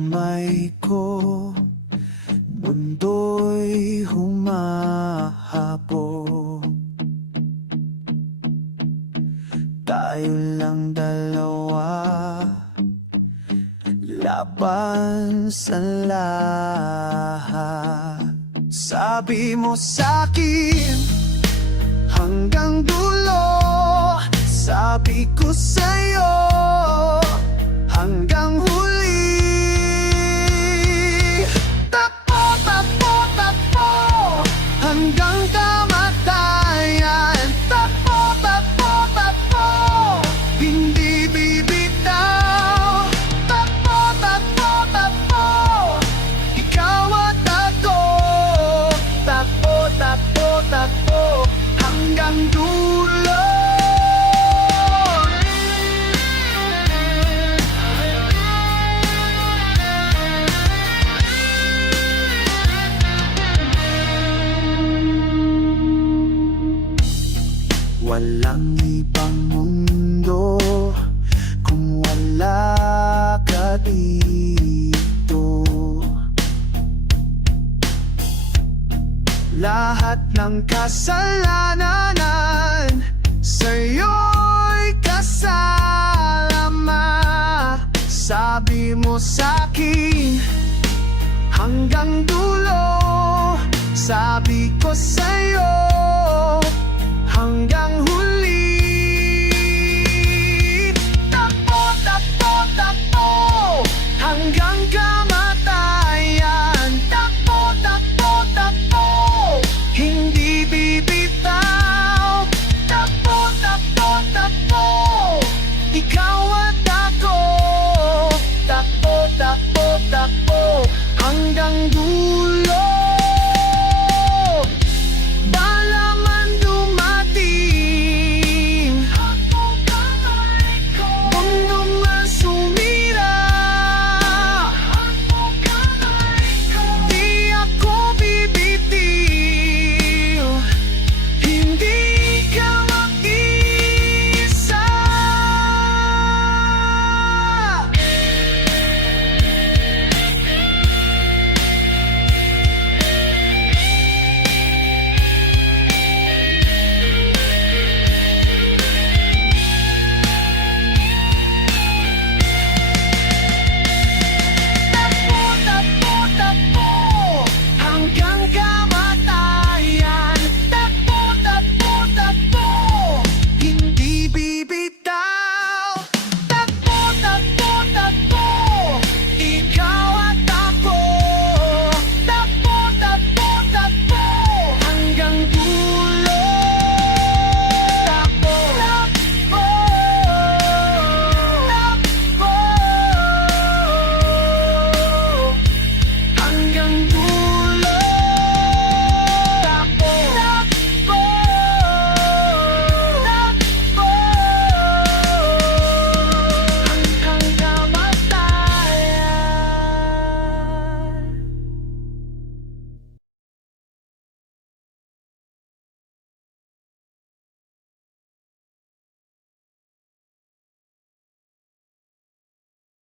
kamay ko, mundo'y humahabol. Tayo lang dalawa, laban sa lahat. Sabi mo sa'kin, hanggang dulo. Sabi ko sa'yo, hanggang huli. Takbo, takbo, takbo, hanggang kamatayan. Takbo, takbo, takbo, hindi bibitaw. Takbo, takbo, takbo, ikaw at ako. Takbo, takbo, takbo, hanggang dulo. Walang ibang mundo kung wala ka dito. Lahat ng kasalanan sa'yo'y kasama. Sabi mo sa'kin, hanggang dulo. Sabi ko sa'yo, hanggang huli. Takbo, takbo, takbo, hanggang kamatayan. Takbo, takbo, takbo, hindi bibitaw. Takbo, takbo, takbo, ikaw at ako. Takbo, takbo, takbo, hanggang dulo.